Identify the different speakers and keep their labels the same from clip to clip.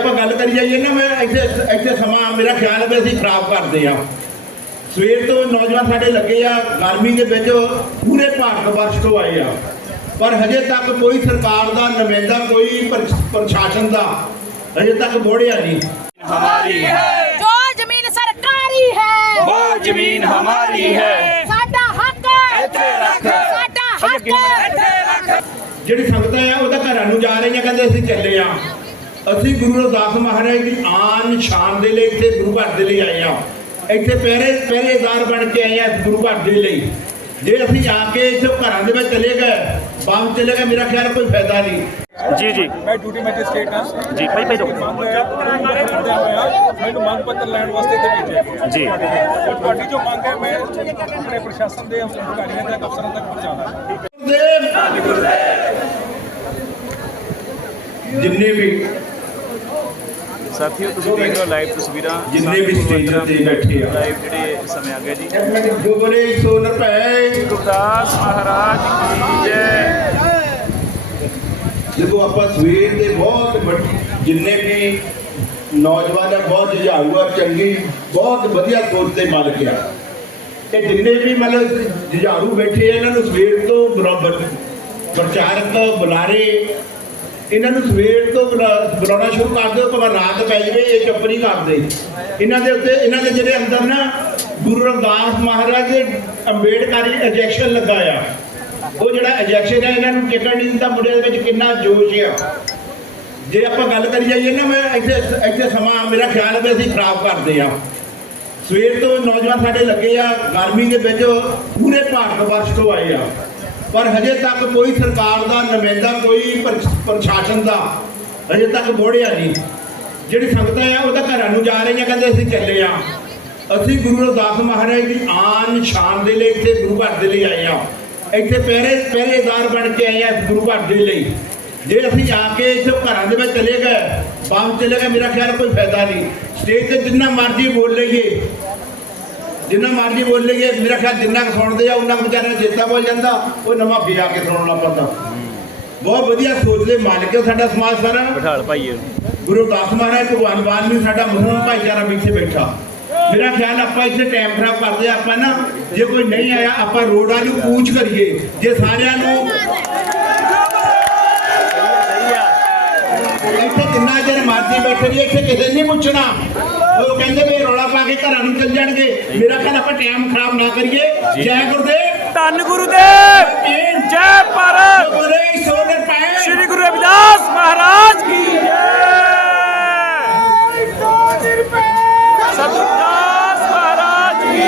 Speaker 1: ਆਪਾਂ ਗੱਲ ਕਰੀ ਜਾਈਏ ਨਾ, ਮੈਂ ਇੱਥੇ ਸਮਾਂ ਮੇਰਾ ਖਿਆਲ ਹੈ ਵੀ ਅਸੀਂ ਖਰਾਬ ਕਰਦੇ ਆ। ਸਵੇਰ ਤੋਂ ਨੌਜਵਾਨ ਸਾਡੇ ਲੱਗੇ ਆ, ਗਰਮੀ ਦੇ ਵਿੱਚ ਪੂਰੇ ਭਾਰਤ ਵਰਸ਼ ਤੋਂ ਆਏ ਆ, ਪਰ ਹਜੇ ਤੱਕ ਕੋਈ ਸਰਕਾਰ ਦਾ ਨੁਮਾਇੰਦਾ, ਕੋਈ ਪ੍ਰਸ਼ਾਸਨ ਦਾ हजे तक बोढ़िया नहीं।
Speaker 2: हमारी है
Speaker 3: जो जमीन सरकारी है,
Speaker 2: वो जमीन हमारी है,
Speaker 3: साडा हक है,
Speaker 2: इत्थे रख,
Speaker 3: साडा हक है।
Speaker 1: ਜਿਹੜੀ ਸੰਗਤਾਂ ਆ ਉਹਦਾ ਘਰਾਂ ਨੂੰ ਜਾ ਰਹੀਆਂ, ਕਹਿੰਦੇ ਅਸੀਂ ਚੱਲੇ ਆ। ਅਸੀਂ ਗੁਰੂ ਰਵਿਦਾਸ ਮਹਾਰਾਜ ਦੀ ਆਨ ਸ਼ਾਨ ਦੇ ਲਈ ਇੱਥੇ ਗੁਰੂ ਘਰ ਦੇ ਲਈ ਆਏ ਆ। ਇੱਥੇ ਪਹਿਰੇਦਾਰ ਬਣ ਕੇ ਆਏ ਆ ਗੁਰੂ ਘਰ ਦੇ ਲਈ। ਜੇ ਅਸੀਂ ਆ ਕੇ ਇੱਥੇ ਘਰਾਂ ਦੇ ਵਿੱਚ ਚਲੇ ਗਏ, ਬਾਹਰ ਚਲੇ ਗਏ, ਮੇਰਾ ਖਿਆਲ ਕੋਈ ਫਾਇਦਾ ਨਹੀਂ।
Speaker 4: जी जी
Speaker 5: मैं ड्यूटी मैजिस्ट्रेट हाँ
Speaker 4: जी भाई भाई
Speaker 5: मैं मंग पत्र लैंड वास्ते भेजे
Speaker 4: जी
Speaker 5: और जो मंग है मैं अपने प्रशासन के अधिकारियों तक अफसरों तक पहुँचाना।
Speaker 1: जिन्ने भी
Speaker 4: साथियों तुसीं देख रहे हो लाइव तस्वीरां
Speaker 1: जिन्ने भी स्टेज ते बैठे आ
Speaker 4: लाइव जेडे समय आ गया जी।
Speaker 1: जो बोले सो न पै
Speaker 4: गुरदास महाराज की जय।
Speaker 1: देखो आप सवेर के बहुत जिन्ने भी नौजवान है, बहुत जुझारू आ, चंगी बहुत वधिया सोच के मालिक आ। ते जिन्ने भी मतलब जुझारू बैठे इन्होंने सवेर तो प्रचारक बुलारे इन्होंने सवेर तो बुलाना शुरू कर दो, भावें रात पै जाए, ये चुप नहीं करते। इन्हों के जो अंदर ना गुरु रविदास महाराज के अंबेडकर इंजैक्शन लगाया, वो जो इंजैक्शन है इन्होंने टिकट नहीं दिता। मुंडे के कितना जोश आ। जे आप गल करी जाइए ना, मैं इतने समा मेरा ख्याल है भी असीं खराब करते आ। सवेर तो नौजवान साडे लगे आ, गर्मी के विच पूरे भारत वर्ष तो आए आ, पर हजे तक कोई सरकार का नुमाइंदा, कोई प्रशासन का हजे तक बोढ़िया नहीं। जिहड़ी संगतां आ वो घरां नूं जा रही, कहंदे असीं चले आ। असीं गुरु रविदास महाराज की आन शान दे लई इत्थे गुरु घर दे लई आए आ। ਇੱਥੇ ਪਹਿਰੇਦਾਰ ਬਣ ਕੇ ਆਏ ਆ ਗੁਰੂ ਘਰ ਦੇ ਲਈ। ਜੇ ਅਸੀਂ ਆ ਕੇ ਇੱਥੇ ਘਰਾਂ ਦੇ ਵਿੱਚ ਚਲੇ ਗਏ, ਬਾਹਰ ਚਲੇ ਗਏ, ਮੇਰਾ ਖਿਆਲ ਕੋਈ ਫਾਇਦਾ ਨਹੀਂ। ਸਟੇਜ ਤੇ ਜਿੰਨਾ ਮਰਜ਼ੀ ਬੋਲ ਲਈਏ, ਮੇਰਾ ਖਿਆਲ ਜਿੰਨਾ ਕੁ ਸੁਣਦੇ ਆ ਉਹਨਾਂ ਵਿਚਾਰਿਆਂ ਨੂੰ ਚੇਤਾ ਭੁੱਲ ਜਾਂਦਾ, ਉਹ ਨਵਾਂ ਫੇਰ ਆ ਕੇ ਸੁਣਨ ਲੱਗ ਪੈਂਦਾ। ਬਹੁਤ ਵਧੀਆ ਸੋਚ ਦੇ ਮਾਲਕ ਹੈ ਸਾਡਾ ਸਮਾਜ ਸਾਰਾ।
Speaker 4: ਬਿਠਾਲ ਭਾਈਏ
Speaker 1: ਗੁਰੂ ਰਵਿਦਾਸ ਮਹਾਰਾਜ ਭਗਵਾਨ ਵਾਲਮੀਕ ਸਾਡਾ ਮੁਸਲਮਾਨ ਭਾਈਚਾਰਾ ਵੀ ਇੱਥੇ ਬੈਠਾ। मेरा ख्याल आप इतने टाइम खराब करते आप ना, जो कोई नहीं आया आप रोडा नूं पूछ करिए, जे सारिਆਂ ਨੂੰ ਇੱਥੇ ਜਿੰਨਾ ਚਿਰ ਮਰਜ਼ੀ ਬੈਠੇ ਰਹੀ, ਇੱਥੇ ਕਿਸੇ ਨਹੀਂ ਪੁੱਛਣਾ। ਉਹ ਕਹਿੰਦੇ ਵੀ ਰੌਲਾ ਪਾ ਕੇ ਘਰਾਂ ਨੂੰ ਚੱਲ ਜਾਣਗੇ। ਮੇਰਾ ਖਿਆਲ ਆਪਾਂ ਟਾਈਮ ਖਰਾਬ ਨਾ ਕਰੀਏ। ਜੈ ਗੁਰਦੇਵ,
Speaker 4: ਧੰਨ ਗੁਰੂਦੇਵ, ਜੈ ਭਾਰਤ, श्री गुरु रविदास महाराज की सतगुरदास महाराज की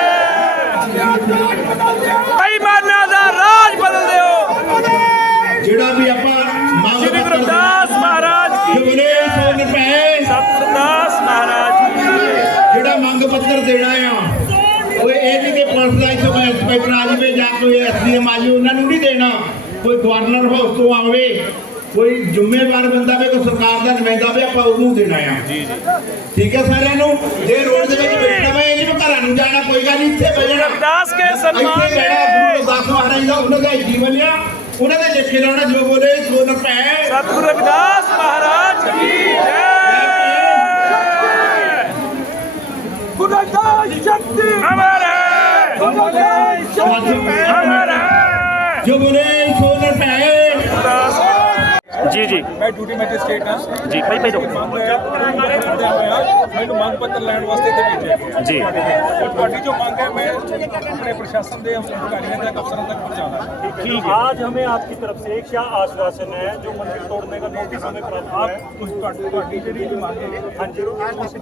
Speaker 4: बेईमाना दा राज बदल दिओ।
Speaker 1: ਜਿਹੜਾ ਵੀ ਆਪਾਂ ਮੰਗ
Speaker 4: श्री गुरु रविदास महाराज की सतगुरदास महाराज की
Speaker 1: ਜਿਹੜਾ ਮੰਗ ਪੱਤਰ ਦੇਣਾ ਆ, ਉਹ ਇਹ ਨਹੀਂ ਕਿ ਪੁਲਿਸ ਦਾ ਇੱਥੋਂ ਇੰਸਪੈਕਟਰ ਆ ਜਾਵੇ ਜਾਂ ਕੋਈ ਐਸਡੀਐਮ ਆ ਜਾਵੇ, ਉਹਨਾਂ ਨੂੰ ਨਹੀਂ ਦੇਣਾ। ਕੋਈ ਗਵਰਨਰ ਹਾਊਸ ਤੋਂ ਆਵੇ, कोई ਜ਼ਿੰਮੇਵਾਰ ਬੰਦਾ ਵੇ, ਕੋਈ ਸਰਕਾਰ ਦਾ ਨੁਮਾਇੰਦਾ ਵੇ, ਆਪਾਂ ਉਹਨੂੰ ਦੇਣਾ ਆ। ਜੀ ਜੀ ਠੀਕ ਹੈ ਸਾਰਿਆਂ ਨੂੰ। ਜੇ ਰੋਡ ਦੇ ਵਿੱਚ ਬੈਠਣਾ ਵੇ, ਇਹ ਨਹੀਂ ਘਰਾਂ ਨੂੰ ਜਾਣਾ, ਕੋਈ ਗੱਲ ਨਹੀਂ, ਇੱਥੇ ਬੈਠਣਾ।
Speaker 2: रविदास के सम्मान
Speaker 1: ਇੱਥੇ ਬੈਠਣਾ। ਗੁਰੂ ਰਵਿਦਾਸ ਮਹਾਰਾਜ ਦਾ ਉਹਨਾਂ ਦਾ ਜੀਵਨ ਆ, ਉਹਨਾਂ ਦੇ ਲਿਖੇ ਲਾਉਣਾ। ਜੋ ਬੋਲੇ ਸੋ ਨ ਪੈ।
Speaker 2: सतगुरु रविदास महाराज की जय। शक्ति हमारे
Speaker 1: जो बोले सो न पै।
Speaker 4: जी जी
Speaker 5: मैं ड्यूटी मैजिस्ट्रेट हाँ
Speaker 4: जी भाई भाई
Speaker 5: मैं मंग पत्र लैंड वास्ते भेजे
Speaker 4: जी
Speaker 5: और जो मंग है मैं अपने प्रशासन के अधिकारियों तक अफसरों तक पहुँचाना।
Speaker 4: ठीक है।
Speaker 6: आज हमें आपकी तरफ से एक क्या आश्वासन है, जो मंदिर तोड़ने का नोटिस हमें प्राप्त हुआ है? हाँ जी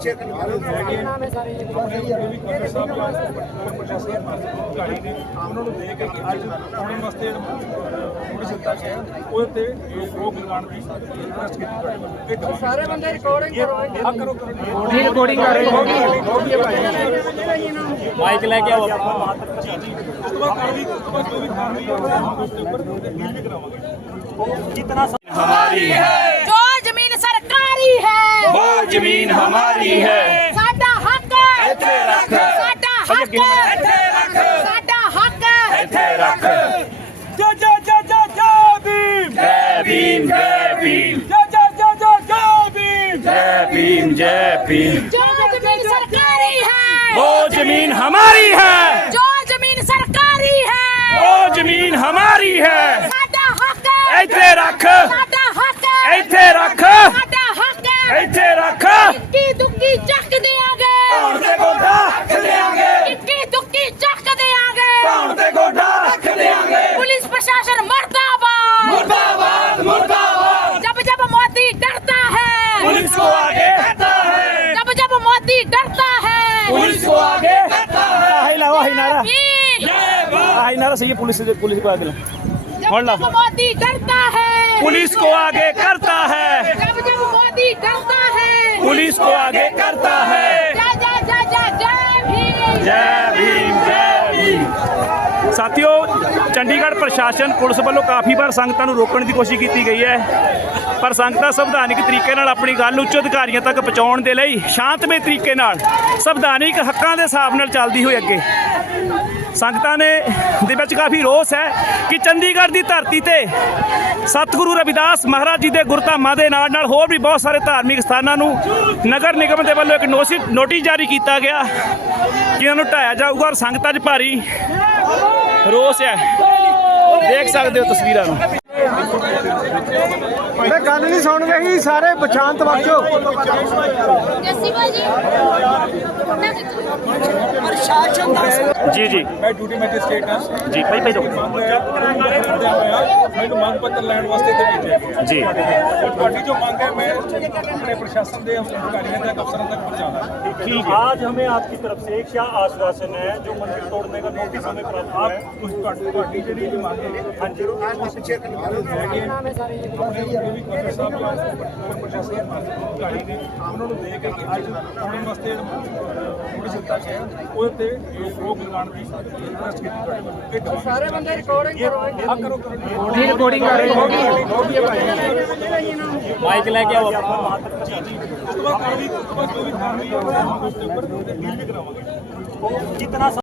Speaker 3: सारे बंदे रिकॉर्डिंग
Speaker 6: रिकॉर्डिंग कर रहे माइक लेके आओ। कितना
Speaker 2: हमारी है
Speaker 3: जो जमीन सरकारी है,
Speaker 2: वो जमीन हमारी है,
Speaker 3: साडा हक है,
Speaker 2: इत्थे रख,
Speaker 3: साडा हक है,
Speaker 2: इत्थे रख,
Speaker 3: साडा हक है।
Speaker 2: इत्थे रख।
Speaker 6: जय जय जय जय जय भीम,
Speaker 2: जय भीम, जय भीम,
Speaker 6: जय जय जय जय जय भीम,
Speaker 2: जय भीम जय भीम।
Speaker 3: जो जमीन सरकारी है
Speaker 2: वो जमीन हमारी है,
Speaker 3: जो जमीन सरकारी है
Speaker 2: वो जमीन हमारी है।
Speaker 3: साडा हक है
Speaker 2: ਇੱਥੇ ਰੱਖ,
Speaker 3: साडा हक है
Speaker 2: ਇੱਥੇ ਰੱਖ,
Speaker 3: साडा हक है
Speaker 2: ਇੱਥੇ ਰੱਖ।
Speaker 3: इक्की दुक्की चक देंगे
Speaker 2: ਧੌਣ ਤੇ ਗੋਡਾ ਰੱਖ ਦਿਆਂਗੇ,
Speaker 3: इक्की दुक्की चक देंगे
Speaker 2: ਧੌਣ ਤੇ ਗੋਡਾ ਰੱਖ ਦਿਆਂਗੇ।
Speaker 3: पुलिस प्रशासन मुर्दाबाद
Speaker 2: मुर्दाबाद मुर्दाबाद।
Speaker 3: जब जब मोदी डरता है
Speaker 2: पुलिस को आगे करता है,
Speaker 3: जब जब मोदी डरता है
Speaker 2: पुलिस को आगे करता है।
Speaker 4: ਆਹੀ ਲਾਓ ਆਹੀ ਨਾਰਾ
Speaker 2: जय भारत।
Speaker 4: ਆਹੀ ਨਾਰਾ ਸਹੀ ਹੈ ਪੁਲਿਸ ਕੋ ਆਗੇ
Speaker 3: जब जब मोदी डरता है
Speaker 2: पुलिस को आगे करता है,
Speaker 3: जब जब मोदी डरता है
Speaker 2: पुलिस को आगे करता है।
Speaker 3: जय जय जय जय जय भीम
Speaker 2: जय भीम जय भीम।
Speaker 4: ਸਾਥੀਓ ਚੰਡੀਗੜ੍ਹ ਪ੍ਰਸ਼ਾਸਨ ਪੁਲਿਸ ਵੱਲੋਂ ਕਾਫੀ ਵਾਰ ਸੰਗਤਾਂ ਨੂੰ ਰੋਕਣ ਦੀ ਕੋਸ਼ਿਸ਼ ਕੀਤੀ ਗਈ ਹੈ, ਪਰ ਸੰਗਤਾਂ ਸੰਵਿਧਾਨਿਕ ਤਰੀਕੇ ਨਾਲ ਆਪਣੀ ਗੱਲ ਉੱਚ ਅਧਿਕਾਰੀਆਂ ਤੱਕ ਪਹੁੰਚਾਉਣ ਦੇ ਲਈ ਸ਼ਾਂਤਮਈ ਤਰੀਕੇ ਨਾਲ ਸੰਵਿਧਾਨਿਕ ਹੱਕਾਂ ਦੇ ਹਿਸਾਬ ਨਾਲ ਚੱਲਦੀ ਹੋਈ ਅੱਗੇ ਸੰਗਤਾਂ ਨੇ ਦੇ ਵਿੱਚ ਕਾਫੀ ਰੋਸ ਹੈ ਕਿ ਚੰਡੀਗੜ੍ਹ ਦੀ ਧਰਤੀ ਤੇ ਸਤਿਗੁਰੂ ਰਵਿਦਾਸ ਮਹਾਰਾਜ ਜੀ ਦੇ ਗੁਰਧਾਮਾਂ ਦੇ ਨਾਲ ਹੋਰ ਵੀ ਬਹੁਤ ਸਾਰੇ ਧਾਰਮਿਕ ਸਥਾਨਾਂ ਨੂੰ ਨਗਰ ਨਿਗਮ ਦੇ ਵੱਲੋਂ ਇੱਕ ਨੋਟਿਸ ਜਾਰੀ ਕੀਤਾ ਗਿਆ ਕਿ ਇਹਨਾਂ ਨੂੰ ਢਾਇਆ ਜਾਊਗਾ ਔਰ ਸੰਗਤਾਂ 'ਚ ਭਾਰੀ ਰੋਸ ਹੈ। ਦੇਖ ਸਕਦੇ ਹੋ ਤਸਵੀਰਾਂ ਨੂੰ।
Speaker 7: ਮੈਂ ਗੱਲ ਨਹੀਂ ਸੁਣ ਰਹੀ ਸਾਰੇ ਬਚਾਂਤ ਵਾਚੋ
Speaker 3: जैसी भाजी
Speaker 4: ਜੀ ਜੀ
Speaker 5: ਮੈਂ ਡਿਊਟੀ ਮੈਜਿਸਟ੍ਰੇਟ ਹਾਂ
Speaker 4: ਜੀ ਭਾਈ ਭਾਈ
Speaker 5: ਮੈਨੂੰ ਮੰਗ ਪੱਤਰ ਲੈਣ ਵਾਸਤੇ ਤੇ ਭੇਜਿਆ
Speaker 4: ਜੀ
Speaker 5: ਤੁਹਾਡੀ ਜੋ ਮੰਗ ਹੈ ਮੈਂ ਆਪਣੇ ਪ੍ਰਸ਼ਾਸਨ ਦੇ ਅਧਿਕਾਰੀਆਂ ਤੇ ਅਫਸਰਾਂ ਤੱਕ ਪਹੁੰਚਾਉਣਾ
Speaker 4: ਠੀਕ ਹੈ।
Speaker 6: आज हमें आपकी तरफ से एक आश्वासन है जो मंदिर तोड़ने का नोटिस हमें प्राप्त हुआ है।
Speaker 5: ਤੁਹਾਡੀ ਜਿਹੜੀ ਮੰਗ ਹੈ
Speaker 6: हाँ जी
Speaker 5: ਪ੍ਰਸ਼ਾਸਨ ਅਧਿਕਾਰੀ ਨੇ ਉਹਨਾਂ ਨੂੰ ਦੇ ਕੇ ਅੱਜ ਉਹਨਾਂ ਵਾਸਤੇ ਨੋਟਿਸ ਦਿੱਤਾ ਗਿਆ ਉਹਦੇ ਤੇ ਰੋਕ ਲਗਾਉਣ ਦੀ ਰਿਕੁਐਸਟ ਕੀਤੀ ਤੁਹਾਡੇ ਵੱਲੋਂ। ਸਾਰੇ ਬੰਦੇ ਰਿਕਾਰਡਿੰਗ ਕਰੋ
Speaker 7: ਰਿਕਾਰਡਿੰਗ ਕਰ ਰਹੇ
Speaker 4: ਮਾਈਕ ਲੈ ਕੇ ਆਓ
Speaker 5: ਉਸ ਤੋਂ ਬਾਅਦ ਜੋ ਵੀ ਕਾਰਵਾਈ ਹੋਵੇਗੀ ਉਸ ਦੇ ਉੱਪਰ ਡੀਲ ਵੀ ਕਰਾਵਾਂਗੇ।
Speaker 6: कितना